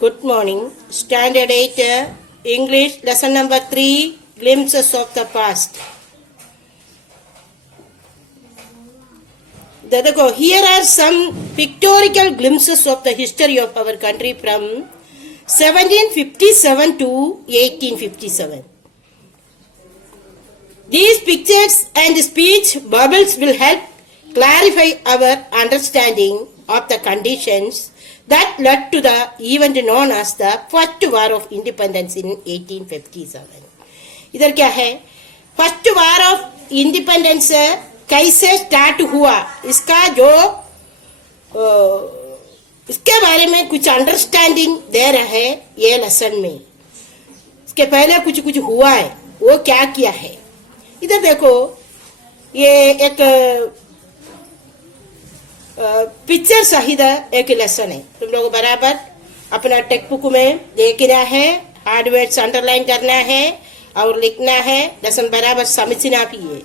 Good morning. Standard 8, English, lesson number 3, Glimpses of the Past. Here are some pictorial glimpses of the history of our country from 1757 to 1857. These pictures and speech bubbles will help clarify our understanding of the conditions that led to the event known as the First War of Independence in 1857. इधर क्या है? First war of independence कैसे start हुआ, इसका जो इसके बारे में कुछ अंडरस्टैंडिंग दे रहा है ये लेसन में. इसके पहले कुछ कुछ हुआ है, वो क्या किया है. इधर देखो, ये एक पिक्चर सहित एक लेसन है. तुम लोग बराबर अपना टेक्स्ट बुक में देखना है, हार्ड वर्ड्स अंडरलाइन करना है और लिखना है. लेसन बराबर समझना भी है.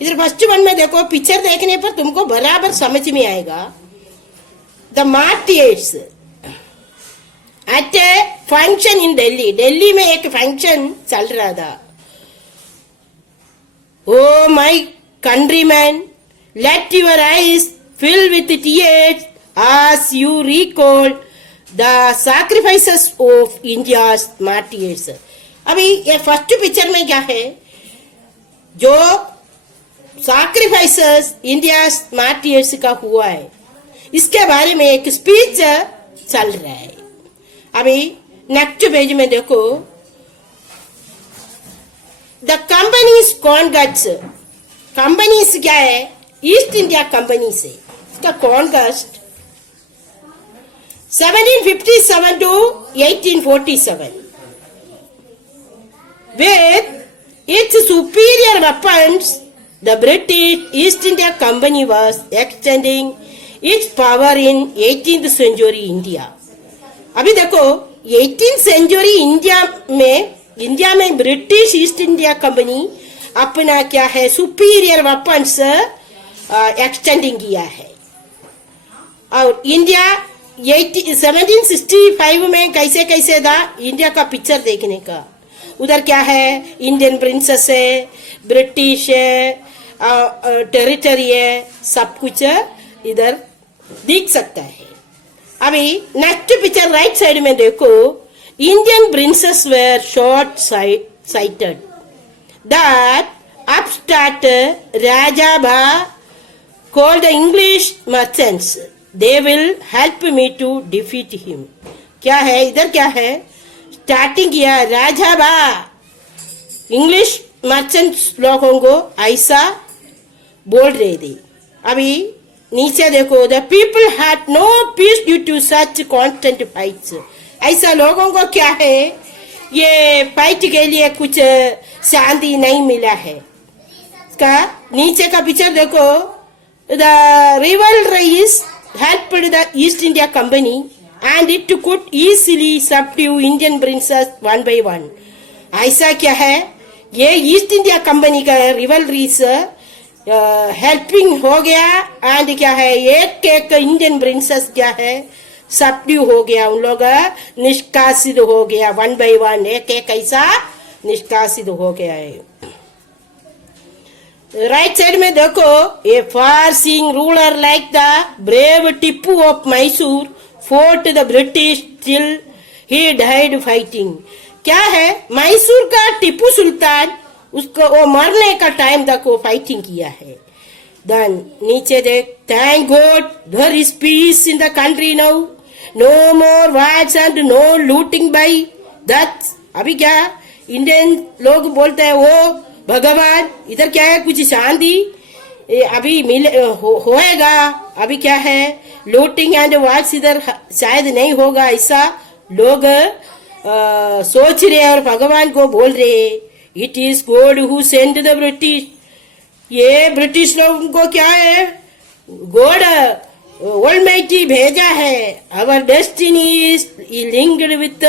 इधर फर्स्ट वन में देखो, पिक्चर देखने पर तुमको बराबर समझ में आएगा. The martyrs at a function in Delhi. Delhi में एक फंक्शन चल रहा था. Oh my countryman, let your eyes fill with tears as you recall the sacrifices of India's martyrs. अभी ये फर्स्ट पिक्चर में क्या है, जो sacrifices India's martyrs का हुआ है, इसके बारे में एक स्पीच चल रहा है. अभी नेक्स्ट पेज में देखो, द कंपनीज कॉन्गट्स. कंपनीज क्या है? ईस्ट इंडिया कंपनी से इसका कॉन्गस्ट 1757 to 1847. With its superior weapons, the British East India Company was extending its power in 18th century India. अभी देखो, 18th century इंडिया में ब्रिटिश ईस्ट इंडिया कंपनी अपना क्या है, सुपीरियर वेपन्स एक्सटेंडिंग किया है. और इंडिया 1765 में कैसे कैसे था इंडिया का पिक्चर देखने का. उधर क्या है, इंडियन प्रिंसेस है, ब्रिटिश है, टेरिटरी है, सब कुछ इधर दिख सकता है. अभी नेक्स्ट पिक्चर राइट साइड में देखो, Indian princes were short sighted. That upstart Rajabha called the English merchants. They will help me to defeat him. क्या है इधर, क्या है, स्टार्टिंग किया राजाबा इंग्लिश मर्चेंट्स लोगों को ऐसा बोल रहे थे. अभी नीचे देखो, the people had no peace due to such constant fights. ऐसा लोगों को क्या है, ये फाइट के लिए कुछ शांति नहीं मिला है. का नीचे का पिक्चर देखो, the rivalries helped the East India Company and it could easily subdue Indian princes one by one. ऐसा क्या है, ये ईस्ट इंडिया कंपनी का रिवलरीज हेल्पिंग हो गया एंड क्या है, एक एक इंडियन प्रिंसेस क्या है, सबड्यू हो गया, उन लोग निष्कासित हो गया, वन बाय वन एक एक ऐसा निष्कासित हो गया है. राइट साइड में देखो, a far seeing ruler like the brave Tipu of Mysore fought the British till he died fighting. क्या है, मैसूर का टिप्पू सुल्तान, उसको वो मरने का टाइम तक वो फाइटिंग किया है. देन नीचे देख, thank God there is peace in the country now, no more wars and no looting by that. अभी क्या इंडियन लोग बोलते हैं, वो भगवान इधर क्या है, कुछ शांति अभी होएगा. अभी क्या है, लूटिंग एंड वार्स इधर शायद नहीं होगा, ऐसा लोग सोच रहे और भगवान को बोल रहे. It is God who sent the British. ये ब्रिटिश लोगों को क्या है, गॉड ऑलमाइटी भेजा है. Our destiny is linked with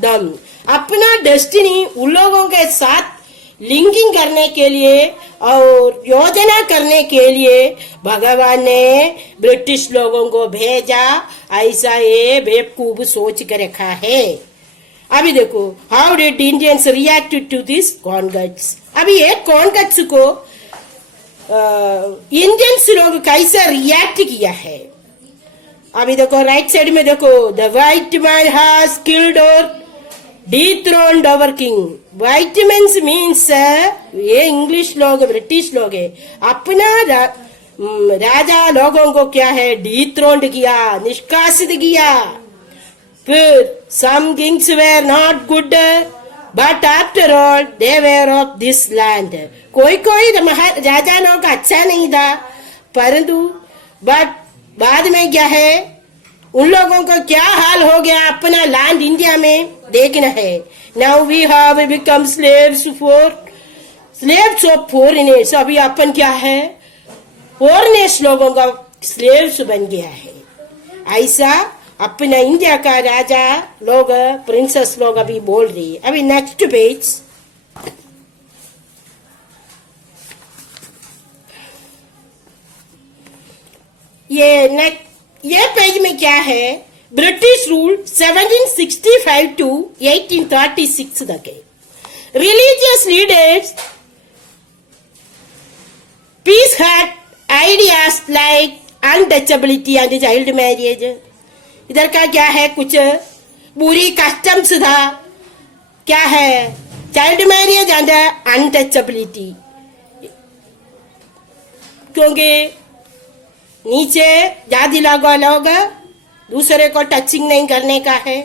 them. अपना डेस्टिनी उन लोगों के साथ लिंकिंग करने के लिए और योजना करने के लिए भगवान ने ब्रिटिश लोगों को भेजा। ऐसा ये बेवकूफ सोच कर रखा है। अभी देखो, how did Indians react to this conquests. अभी ये कॉन्गट्स को इंडियंस लोग कैसा रिएक्ट किया है। अभी देखो राइट साइड में देखो, the white man has killed और dethroned our king. White men means ये इंग्लिश लोग, ब्रिटिश लोग है, अपना राजा लोगों को क्या है, डिथ्रोन्ड किया, निष्कासित किया। फिर some kings were not good, but after all they were of this land. कोई कोई राजा लोग अच्छा नहीं था, परंतु बट बाद में क्या है, उन लोगों को क्या हाल हो गया अपना लैंड इंडिया में देखना है। Now we have become slaves of foreigners. अभी अपन क्या है, फॉरेनर्स लोगों का स्लेव्स बन गया है। ऐसा अपना इंडिया का राजा लोग, प्रिंसेस लोग अभी बोल रही है। अभी नेक्स्ट पेज, ये पेज में क्या है, ब्रिटिश रूल 1765 टू 1836 तक है। Religious leaders peace had ideas like untouchability and child marriage. इधर का क्या है, कुछ बुरी कस्टम्स था, क्या है, चाइल्ड मैरिज एंड अनटचेबिलिटी, क्योंकि नीचे जाति लोग दूसरे को टचिंग नहीं करने का है,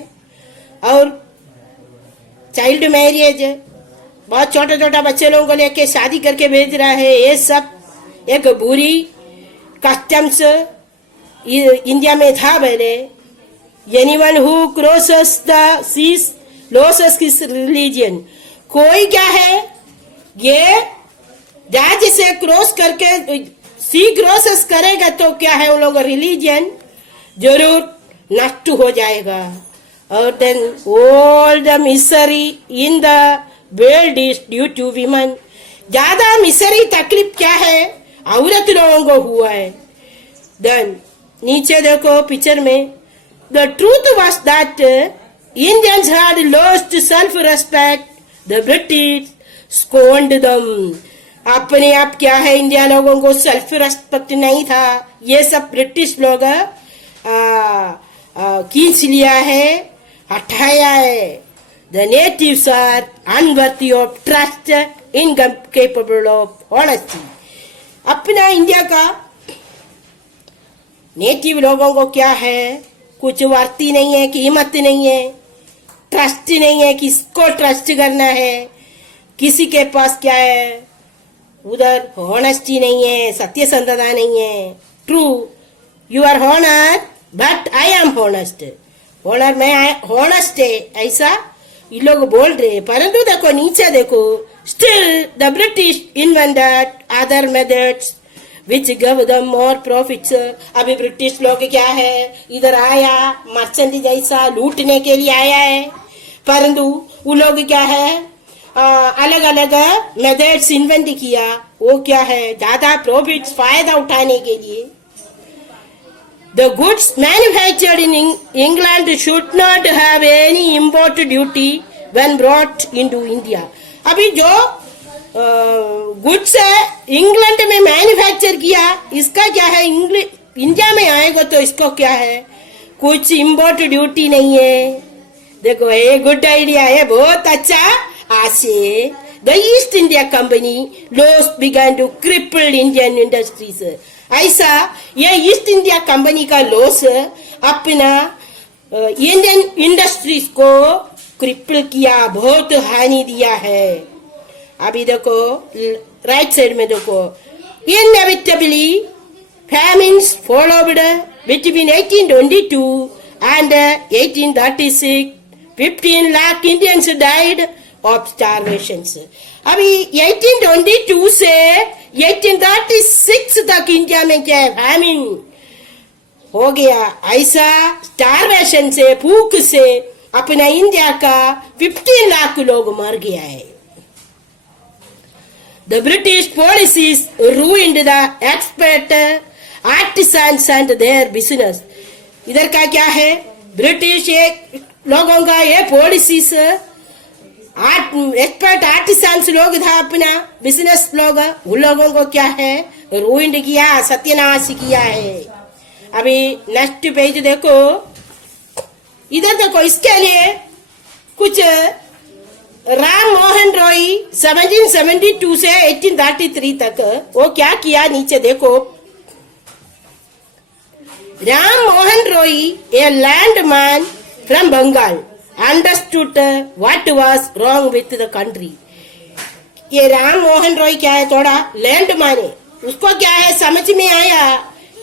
और चाइल्ड मैरिज, बहुत छोटा छोटा बच्चे लोगों को लेके शादी करके भेज रहा है। ये सब एक बुरी कस्टम्स इंडिया में था पहले। Anyone who crosses the seas loses his religion. कोई क्या है, ये राज्य से क्रॉस करके सी क्रॉसेस करेगा तो क्या है, उन लोगों का रिलीजन जरूर नष्ट हो जाएगा। और then all the misery in the world is due to women. ज्यादा मिसरी तकलीफ क्या है, औरत लोगों को हुआ है। देन नीचे देखो पिक्चर में, the truth was that Indians had lost self respect, the British scorned them. अपने आप क्या है, इंडिया लोगों को सेल्फ रेस्पेक्ट नहीं था, ये सब ब्रिटिश लोग खींच लिया है, हटाया है। The natives are unworthy of trust, incapable of honesty. अपना इंडिया का नेटिव लोगों को क्या है, कुछ वर्ती नहीं है, कीमत नहीं है, ट्रस्ट नहीं है, किसको ट्रस्ट करना है, किसी के पास क्या है, उधर हॉनेस्टी नहीं है, सत्यसंधता नहीं है। True, you are honour but I am honest. Honour में हॉनेस्ट है, ऐसा ये लोग बोल रहे हैं। परंतु देखो नीचे देखो, still the British invented other methods which gov them more profits. अभी ब्रिटिश लोग क्या है, इधर आया मर्चेंट जैसा लूटने के लिए आया है, परंतु वो लोग क्या है, अलग अलग मेथड्स इन्वेंट किया। वो क्या है, ज्यादा प्रॉफिट्स फायदा उठाने के लिए। The goods manufactured in England should not have any import duty when brought into India. अभी जो गुड्स है इंग्लैंड में मैन्युफैक्चर किया, इसका क्या है, इंडिया में आएगा तो इसको क्या है, कुछ इम्पोर्ट ड्यूटी नहीं है। देखो ये गुड आइडिया है, बहुत अच्छा। आज से the East India company laws began to cripple Indian industries. ऐसा ये ईस्ट इंडिया कंपनी का लॉस अपना इंडियन इंडस्ट्रीज को क्रिपल किया, बहुत हानि दिया है। अभी देखो राइट साइड में देखो, inevitably famines followed between 1822 and 1836. 15 lakh Indians died of starvation. अभी 1822 से 1836 तक इंडिया में क्या है, फैमिन हो गया। ऐसा स्टारवेशन से, भूख से अपना इंडिया का 15 लाख लोग मर गया है। The British policies ruined the expert artisans and their business. इधर का क्या है, ब्रिटिश लोगों का ये पॉलिसीज एक्सपर्ट आर्टिसंस लोग था, अपना बिजनेस लोग, उन लोगों को क्या है, रूइंड किया, सत्यानाश किया है। अभी नेक्स्ट पेज देखो, इधर देखो, इसके लिए कुछ राम मोहन रॉय 1772 से 1833 तक वो क्या किया, नीचे देखो। Ram Mohan Roy, a landman from Bengal, understood what was wrong with the country. ये राम मोहन रॉय क्या है, थोड़ा लैंडमैन है, उसको क्या है समझ में आया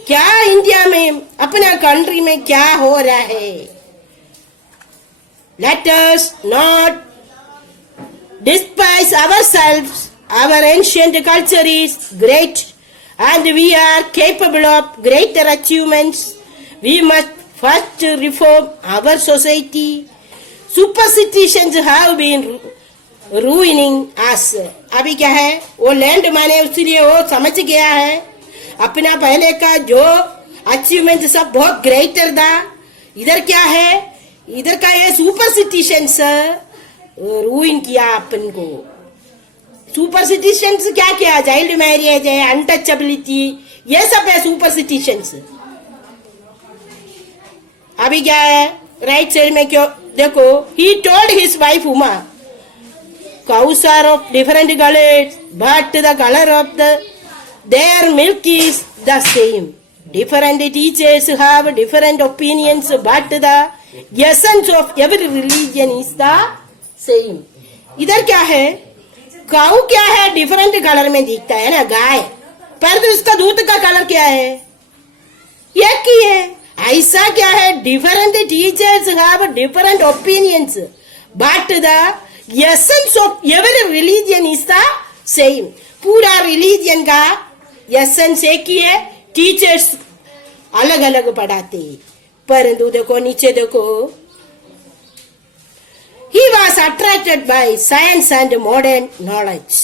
क्या इंडिया में अपना कंट्री में क्या हो रहा है। Let us not despise ourselves. Our ancient culture is great and we are capable of greater achievements. We must first reform our society. Superstitions have been ruining us. अभी क्या है, वो लैंड माने उसलिए वो समझ गया है अपना पहले का जो अचीवमेंट सब बहुत ग्रेटर था। इधर क्या है, इधर का ये सुपरस्टिशंस रूइन किया अपन को। सुपरस्टिशंस क्या किया, चाइल्ड मैरिज है, अनटचेबिलिटी, ये सब है सुपरस्टिशंस। अभी क्या है, राइट साइड में क्यों देखो, he told his wife Uma, cows are of different colors but the color of their milk is the same. Different teachers have different opinions but the essence of every religion is the same. इधर क्या है, काऊ क्या है, different colour में दिखता है ना, गाय, पर तो इसका दूध का कलर क्या है, एक ही है। ऐसा क्या है, different teachers have different opinions but the essence of every religion is the same. पूरा रिलीजन का एसेंस एक ही है, टीचर्स अलग अलग पढ़ाते, परंतु देखो नीचे देखो, he was attracted by science and modern knowledge.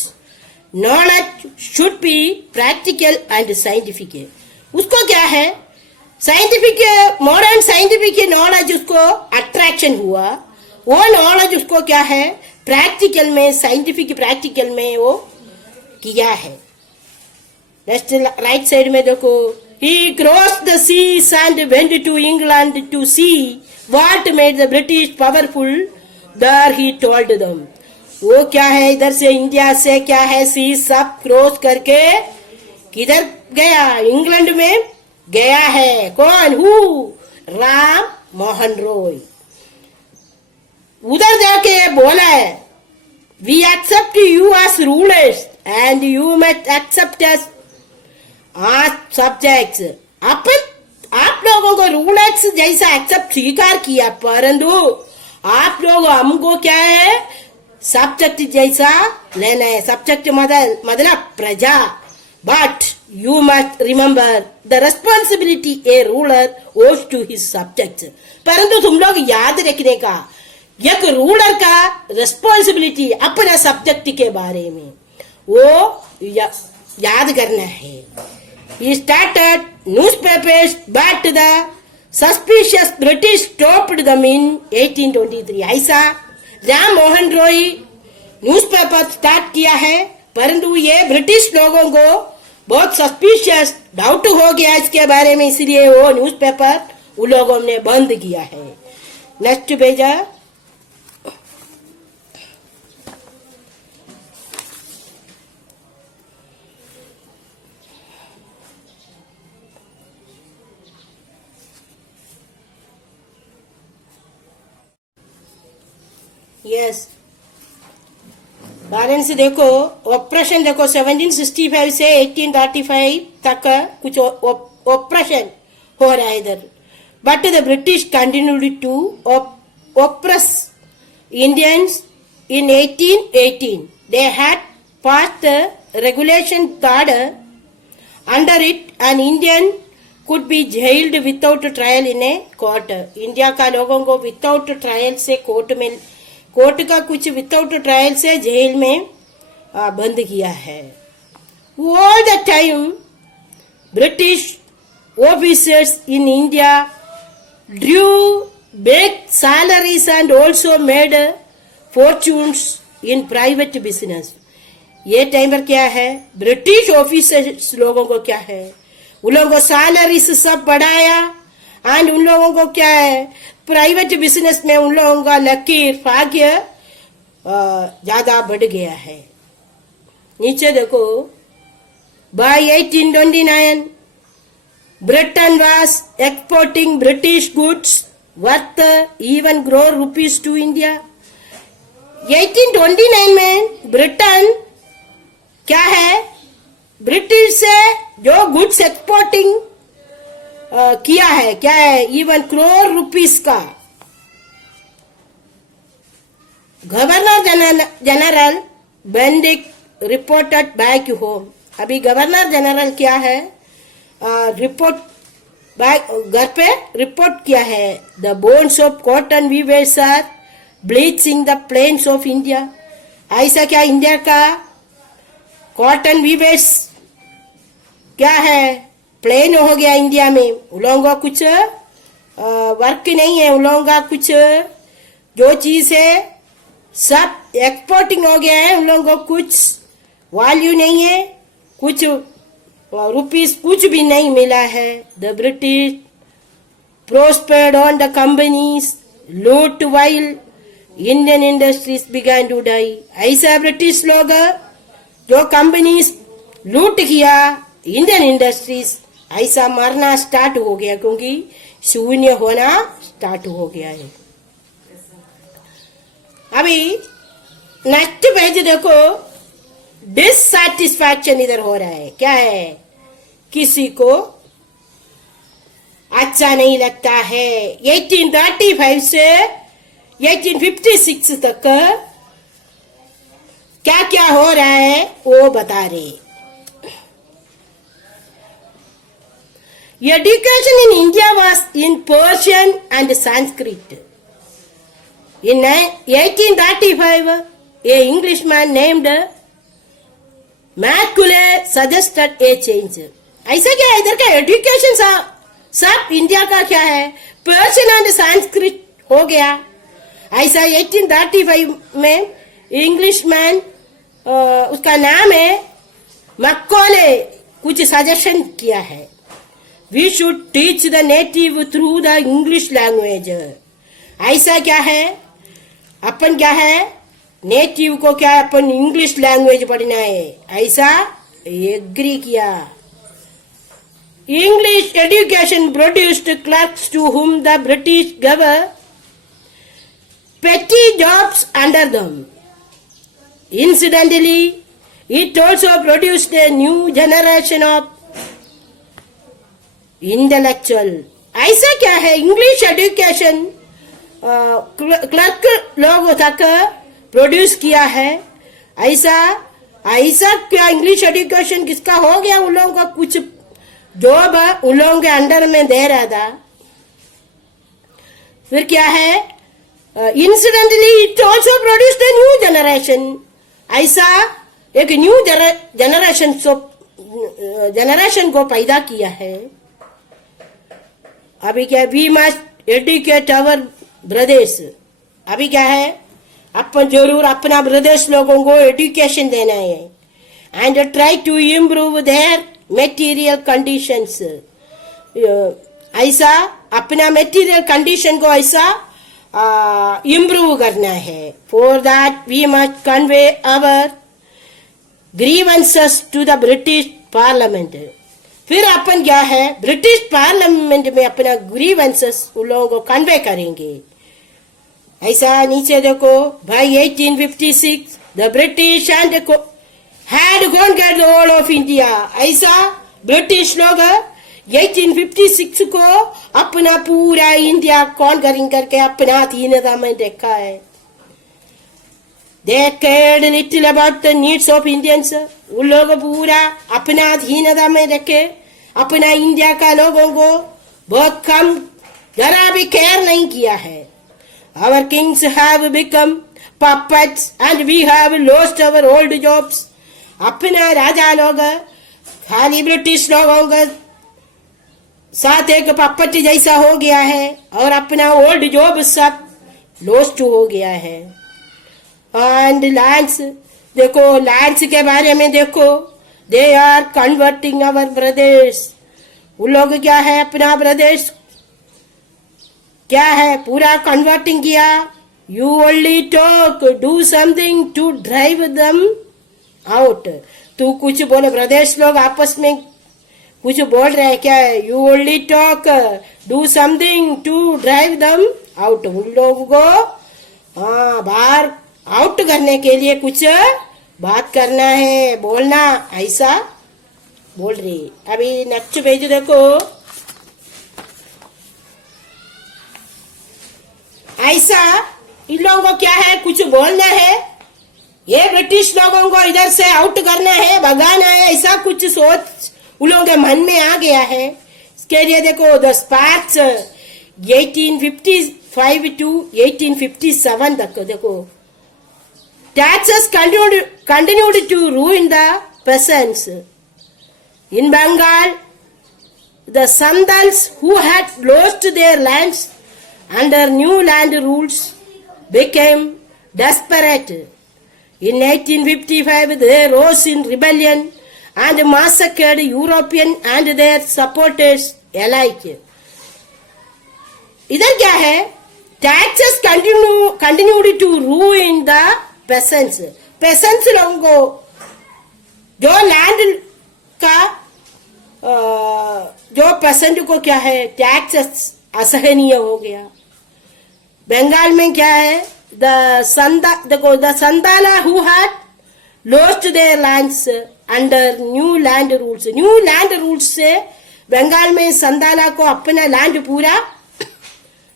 Knowledge should be practical and scientific. उसको क्या है, साइंटिफिक, मॉडर्न साइंटिफिक नॉलेज उसको अट्रैक्शन हुआ, वो नॉलेज उसको क्या है, प्रैक्टिकल में, साइंटिफिक प्रैक्टिकल में वो किया है। नेक्स्ट राइट साइड में देखो, he crossed the seas and went to England to see what made the British powerful. There he told them. वो क्या है, इधर से इंडिया से क्या है, सी सब क्रॉस करके किधर गया, इंग्लैंड में गया है। कौन, हु, राम मोहन रॉय। उधर जाके बोला है, we accept you as rulers and you must accept as subjects. अपन आप लोगों को रूलर्स जैसा एक्सेप्ट स्वीकार किया, परंतु आप लोग हमको क्या है, सब्जेक्ट जैसा लेना है। सब्जेक्ट मतलब प्रजा, but you must remember the responsibility A ruler ओज टू हिज सब्जेक्ट। परंतु तुम लोग याद रखने का, एक रूलर का रेस्पॉन्सिबिलिटी अपने सब्जेक्ट के बारे में वो याद करना है। He started newspapers but the suspicious British stopped them in 1823. ऐसा राम मोहन रॉय न्यूज़पेपर स्टार्ट किया है, परंतु ये ब्रिटिश लोगों को बहुत सस्पिशियस डाउट हो गया इसके बारे में, इसलिए वो न्यूज़पेपर उन लोगों ने बंद किया है। नेक्स्ट पेज, यस बैलेंस देखो, ऑपरेशन देखो 1765 से 1835 तक कुछ ऑपरेशन हो रहा है इधर, but the British continued to oppress Indians in 1818. They had passed a regulation called under it an Indian could be jailed without trial in a court. India का लोगों को विदाउट ट्रायल से कोर्ट का कुछ विदाउट ट्रायल से jail में बंद किया है। All the time British officers in India drew big salaries and also made fortunes in private business। ये टाइम पर क्या है, ब्रिटिश ऑफिसर्स लोगों को क्या है, उन लोगों को सैलरीज सब बढ़ाया एंड उन लोगों को क्या है, प्राइवेट बिजनेस में उन लोगों का लकीर भाग्य ज्यादा बढ़ गया है। नीचे देखो, by 1829 Britain was exporting British goods worth even crore rupees to India। 1829 में ब्रिटेन क्या है, ब्रिटिश से जो गुड्स एक्सपोर्टिंग किया है, क्या है, इवन करोड़ रुपीस का। Governor general Benedict reported back home. अभी गवर्नर जनरल क्या है, रिपोर्ट घर पे रिपोर्ट किया है, the bones of cotton weavers are bleaching the plains of India. ऐसा क्या, इंडिया का कॉटन वीवर्स क्या है, प्लेन हो गया इंडिया में। उन लोगों का कुछ वर्क नहीं है, उन लोगों का कुछ जो चीज है सब एक्सपोर्टिंग हो गया है, उन लोगों को कुछ वैल्यू नहीं है, कुछ रुपीस कुछ भी नहीं मिला है। The British prospered on the company's loot while Indian industries began to die. ऐसा ब्रिटिश लोग जो कंपनीज लूट किया इंडियन इंडस्ट्रीज, ऐसा मरना स्टार्ट हो गया, क्योंकि शून्य होना स्टार्ट हो गया है। अभी नेक्स्ट पेज देखो, डिससैटिस्फैक्शन इधर हो रहा है, क्या है, किसी को अच्छा नहीं लगता है। 1835 से 1856 तक क्या क्या हो रहा है वो बता रहे। Education in India was in Persian and Sanskrit। In 1835, a Englishman named Macaulay suggested a change। ऐसा क्या है, इधर का एजुकेशन सब इंडिया का क्या है, पर्शियन एंड संस्कृत हो गया। ऐसा 1835 में इंग्लिशमैन, उसका नाम है मैकॉले, कुछ सजेशन किया है, We should teach the native through the English language। ऐसा क्या है, अपन क्या है, नेटिव को क्या है, अपन इंग्लिश लैंग्वेज पढ़ना है, ऐसा एग्री किया। English education produced clerks to whom the British gave petty jobs under them। Incidentally, it also produced a new generation of intellectual. ऐसा क्या है, इंग्लिश एजुकेशन क्लर्क लोग तक प्रोड्यूस किया है। ऐसा क्या इंग्लिश एजुकेशन किसका हो गया, उन लोगों का कुछ जॉब उन लोगों के अंडर में दे रहा था। फिर क्या है, incidentally it also produced a new generation. ऐसा एक न्यू जनरेशन को पैदा किया है। अभी क्या, we must educate our brothers. अभी क्या है, अपन जरूर अपना ब्रदर्स लोगों को एजुकेशन देना है and try to improve their material conditions. ऐसा अपना मेटीरियल कंडीशन को ऐसा इम्प्रूव करना है। For that we must convey our grievances to the British parliament. फिर अपन क्या है, ब्रिटिश पार्लियामेंट में अपना ग्रीवेंसेस उन लोगों को कन्वे करेंगे। ऐसा नीचे देखो, भाई 1856 the British and had conquered the whole of India. ऐसा ब्रिटिश लोग 1856 को अपना पूरा इंडिया कॉन्करिंग करके अपना अधीनता में देखा है। They cared little about the needs of Indians। उन लोग पूरा अपना अधीनता में रखे, अपना इंडिया का लोगों को बहुत कम, जरा भी केयर नहीं किया है। Our kings have become puppets and we have lost our old jobs। अपना राजा लोग खाली ब्रिटिश लोगों का साथ एक पप्पट जैसा हो गया है और अपना ओल्ड जॉब सब लॉस्ट हो गया है। एंड लैंड्स देखो, लैंड्स के बारे में देखो, दे आर कन्वर्टिंग अवर प्रदेश। उन लोग क्या है, अपना प्रदेश क्या है पूरा कन्वर्टिंग किया। You only talk, do something to drive them out. तू कुछ बोले, प्रदेश लोग आपस में कुछ बोल रहे हैं क्या? You only talk, do something to drive them out. उन लोगों को बाहर आउट करने के लिए कुछ बात करना है, बोलना, ऐसा बोल रही। अभी नेक्स्ट पेज देखो, ऐसा इन लोगों को क्या है, कुछ बोलना है, ये ब्रिटिश लोगों को इधर से आउट करना है, भगाना है, ऐसा कुछ सोच उन लोगों के मन में आ गया है। इसके लिए देखो द स्पैच 1855 to 1857 तक देखो, taxes continued to ruin the peasants. In Bengal, the Sandals who had lost their lands under new land rules became desperate. In 1855, they rose in rebellion and massacred European and their supporters alike. इधर क्या है, taxes continued to ruin the peasants. peasants लोगों को जो land का जो patient को क्या है, टैक्स असहनीय हो गया। बंगाल में क्या है, the Santhals who had lost their lands under new land rules. New land rules से बंगाल में संदाला को अपना लैंड पूरा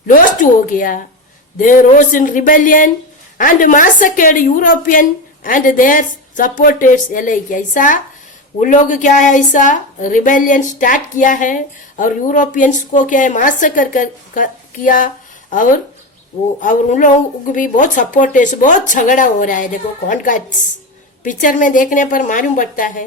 लॉस्ट हो गया। They rose in rebellion and massacred European and their supporters alike। ऐसा उन लोग क्या है, ऐसा रिबेलियन स्टार्ट किया है और यूरोपियंस को क्या है, मासकर किया और उन लोगों को भी बहुत सपोर्टर्स, बहुत झगड़ा हो रहा है। देखो कौन का पिक्चर में देखने पर मालूम पड़ता है।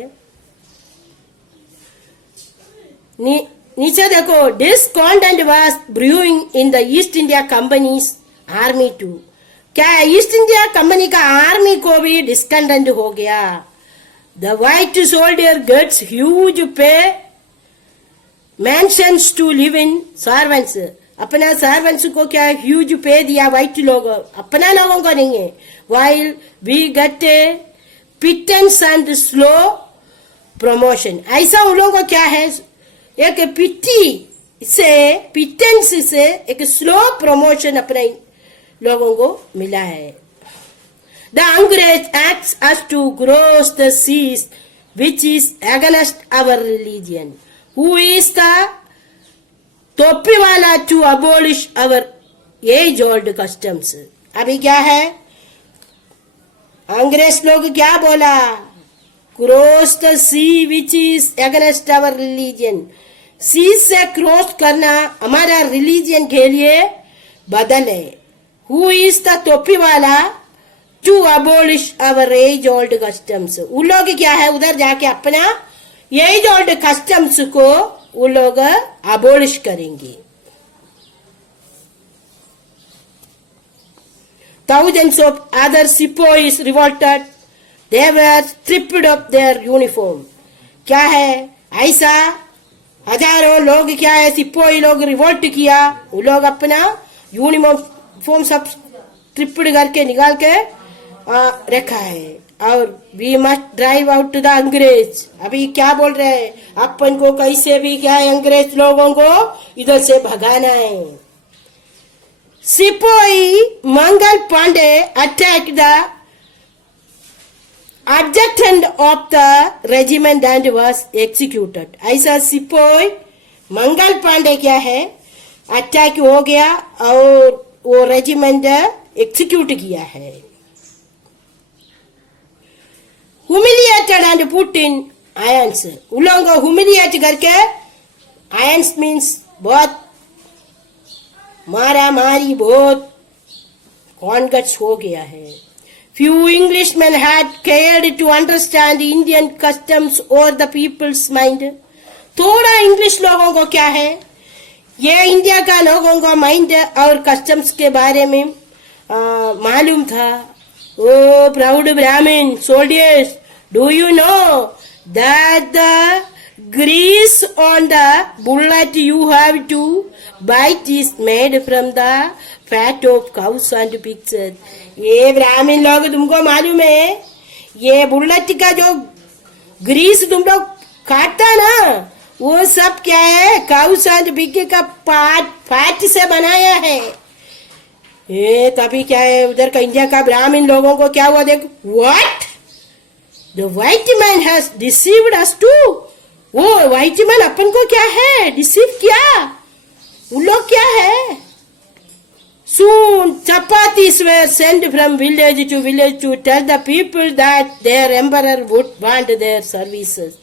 नीचे देखो, discontent was brewing in the East India company's army too. क्या है, ईस्ट इंडिया कंपनी का आर्मी को भी डिस्कंटेंट हो गया। The white soldier gets huge pay mansions to live in servants. अपना सर्वेंट्स को क्या ह्यूज पे दिया व्हाइट लोग, अपना लोगों को नहीं है। While we get a pittance and slow promotion. ऐसा उन लोगों को क्या है, एक पिटेंस से एक स्लो प्रमोशन अपने लोगों को मिला है। द अंग्रेज acts us to cross the seas which is against our religion. Who is the टोपी वाला to abolish our age old customs. अभी क्या है, अंग्रेज लोग क्या बोला, cross the sea which is against our religion. Sea से क्रॉस करना हमारा रिलीजन के लिए बदल है। हु इज द टोपी वाला to abolish our age old customs. उन लोग क्या है, उधर जाके अपना एज ओल्ड कस्टम्स को वो लोग अबोलिश करेंगे। Thousands of other sepoys revolted. They were stripped of their uniform. क्या है, ऐसा हजारों लोग क्या है, सिपोही लोग रिवोल्ट किया। वो लोग अपना यूनिफॉर्म सब ट्रिप्ड करके निकाल के रखा है। और we must drive out the अंग्रेज। अभी क्या बोल रहे हैं, अपन को कैसे भी क्या है, अंग्रेज लोगों को इधर से भगाना है। Sepoy Mangal Pandey attack the adjutant of the regiment and was executed. ऐसा सिपोही मंगल पांडे क्या है, अटैक हो गया और वो रेजिमेंट एक्सिक्यूट किया है। humiliated and put in irons। उन लोगों को humiliate करके, irons means बहुत मारा मारी, बहुत कॉन्गट्स हो गया है। few Englishmen had cared to understand Indian customs or the people's mind. थोड़ा इंग्लिश लोगों को क्या है, ये इंडिया का लोगों का माइंड और कस्टम्स के बारे में मालूम था. ओ प्राउड ब्राह्मण soldiers, do you know that the grease on the bullet you have to bite is made from the fat of cows and pigs. ये ब्राह्मण लोग तुमको मालूम है, ये बुलेट का जो ग्रीस तुम लोग काटता ना, वो सब क्या है, काउस एंड पिग का फैट से बनाया है. ये तभी क्या है, उधर का इंडिया का ब्राह्मण लोगों को क्या हुआ, देखो, what the white man has deceived us too. वो व्हाइट मैन अपन को क्या है, डिसीव किया. उन लोग क्या है. Soon chapatis were sent from village to tell the people that their emperor would want their services.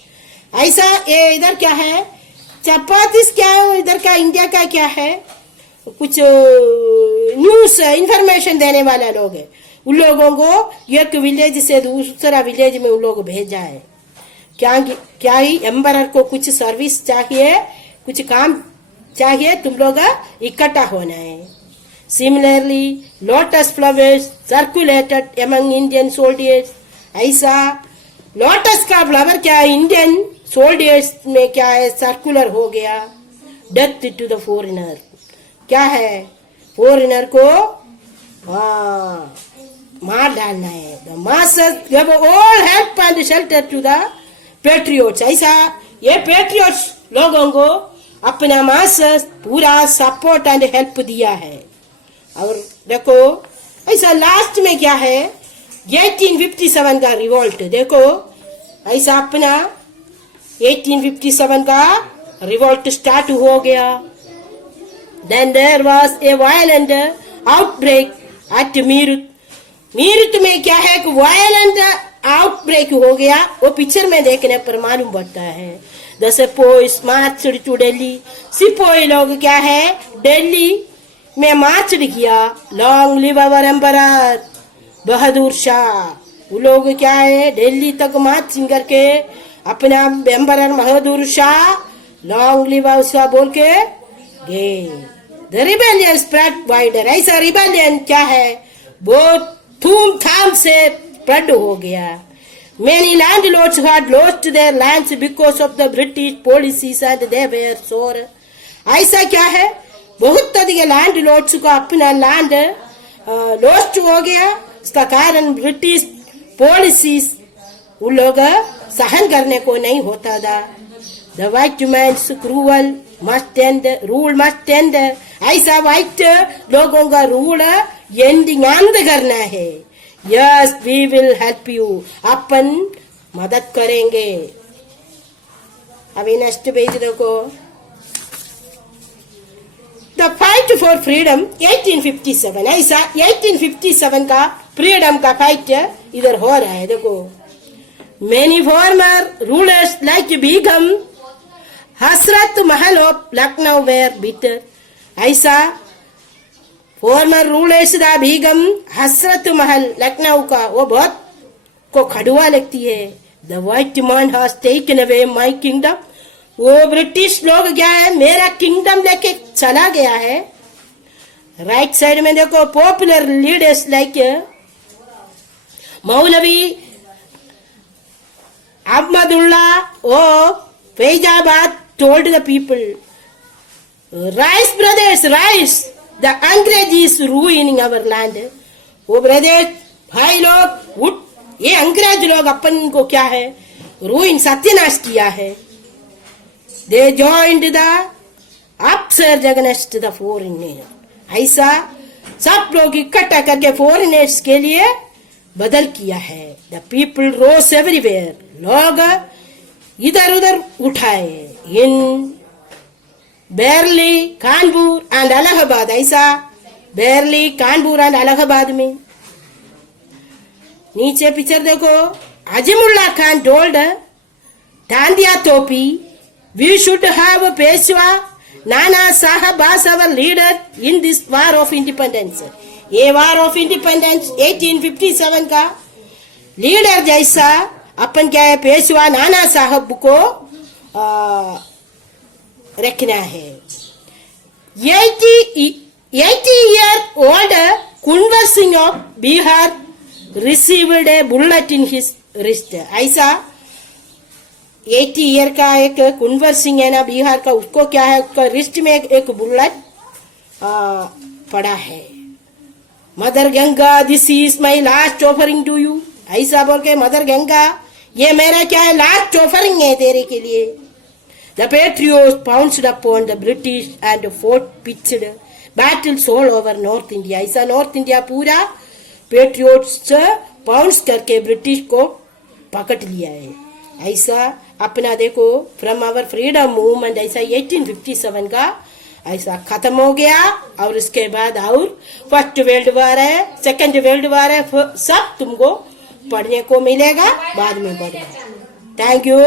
ऐसा ये इधर क्या है, चपातीस क्या है, इधर का इंडिया का क्या है, कुछ न्यूज इंफॉर्मेशन देने वाला लोग है. उन लोगों को एक विलेज से दूसरा विलेज में उन लोग भेजा है. क्या ही एम्बरर को कुछ सर्विस चाहिए, कुछ काम चाहिए, तुम लोग इकट्ठा होना है. Similarly, lotus flowers circulated among Indian soldiers. ऐसा लोटस का फ्लावर क्या है, इंडियन सोल्जर्स में क्या है, सर्कुलर हो गया. डेथ टू द फॉरेनर, क्या है, फॉरेनर को मार डालना है. The masses give all help and shelter to the patriots. ऐसा ये पेट्रियोट्स लोगों को अपना मासेस पूरा सपोर्ट एंड हेल्प दिया है. और देखो ऐसा लास्ट में क्या है, 1857 का रिवोल्ट. देखो ऐसा अपना 1857 का रिवोल्ट स्टार्ट हो गया. Then there was a violent outbreak at Meerut. Meerut में क्या है, वायलेंट आउटब्रेक हो गया. वो पिक्चर में देखने पर मालूम पड़ता है. The sipahis marched to Delhi. सिपाही लोग क्या है, दिल्ली में मार्च किया. Long live our emperor Bahadur Shah. वो लोग क्या है, दिल्ली तक मार्चिंग करके अपना emperor Bahadur Shah long live उसका बोल के गए. The rebellion spread wider. ऐसा रिबेलियन क्या है, बहुत धूम धाम से स्प्रेड हो गया. Many landlords had lost their lands because of the British policies and they were sore. ऐसा क्या है, बहुत अधिक लैंड लॉर्ड्स को अपना लैंड लॉस्ट हो गया. इसका कारण ब्रिटिश पॉलिसीज उन लोग सहन करने को नहीं होता था. The white man's cruel must end, rule must end. ऐसा व्हाइट लोगों का रूल एंडिंग अंत करना है. Yes we will help you, अपन मदद करेंगे. अभी नेक्स्ट पेज देखो. The fight for freedom 1857. ऐसा 1857 का फ्रीडम का फाइट इधर हो रहा है. देखो many farmer rulers like Begum Hasrat Mahal of Lucknow where bitter. ऐसा फॉर्मर रूलर्स दा बेगम हसरत महल लखनऊ का वो बहुत को खड़ुआ लगती है. The white man has taken away my kingdom. वो ब्रिटिश लोग क्या है, मेरा किंगडम लेके चला गया है. राइट साइड में देखो popular leaders like Maulvi Ahmadullah of Faizabad told the people, rise brothers rise, the अंग्रेज इज रूइनिंग अवर लैंड. वो ब्रदर्स भाई लोग उठ, ये अंग्रेज लोग अपन को क्या है, रूइन सत्यानाश किया है. They joined the upsurge against the foreigner. ऐसा सब लोग इकट्ठा करके फॉरेनर्स के लिए बदल किया है. The people rose everywhere. लोग इधर उधर उठाए. In Berli, Kanpur and Allahabad. ऐसा बेरली, कानपुर एंड इलाहाबाद में. नीचे पिक्चर देखो. अजीमुल्ला खान टोल्ड तांदिया टोपी, we should have a Peshwa Nana Sahab as our leader in this war of independence. ये वार ऑफ इंडिपेंडेंस 1857 का लीडर जैसा अपन क्या है पेशवा नाना साहब को रखना है। 80-year-old Kunwar Singh of Bihar received A bullet in his wrist. ऐसा 80 ईयर का एक कुंवर सिंह है ना बिहार का, उसको क्या है उसका रिस्ट में एक बुलेट पड़ा है। Mother Ganga this is my last offering to you, ऐसा बोल के मदर गंगा ये मेरा क्या है लास्ट ऑफरिंग है तेरे के लिए। The patriots pounced upon the British and fort pitched battles all over north India. ऐसा नॉर्थ इंडिया पूरा पेट्रियोट्स पाउंस करके ब्रिटिश को पकड़ लिया है। ऐसा अपना देखो फ्रॉम आवर फ्रीडम मूवमेंट ऐसा 1857 का ऐसा खत्म हो गया। और उसके बाद और फर्स्ट वर्ल्ड वॉर है, सेकंड वर्ल्ड वॉर है, सब तुमको पढ़ने को मिलेगा, बाद में पढ़ना। Thank you.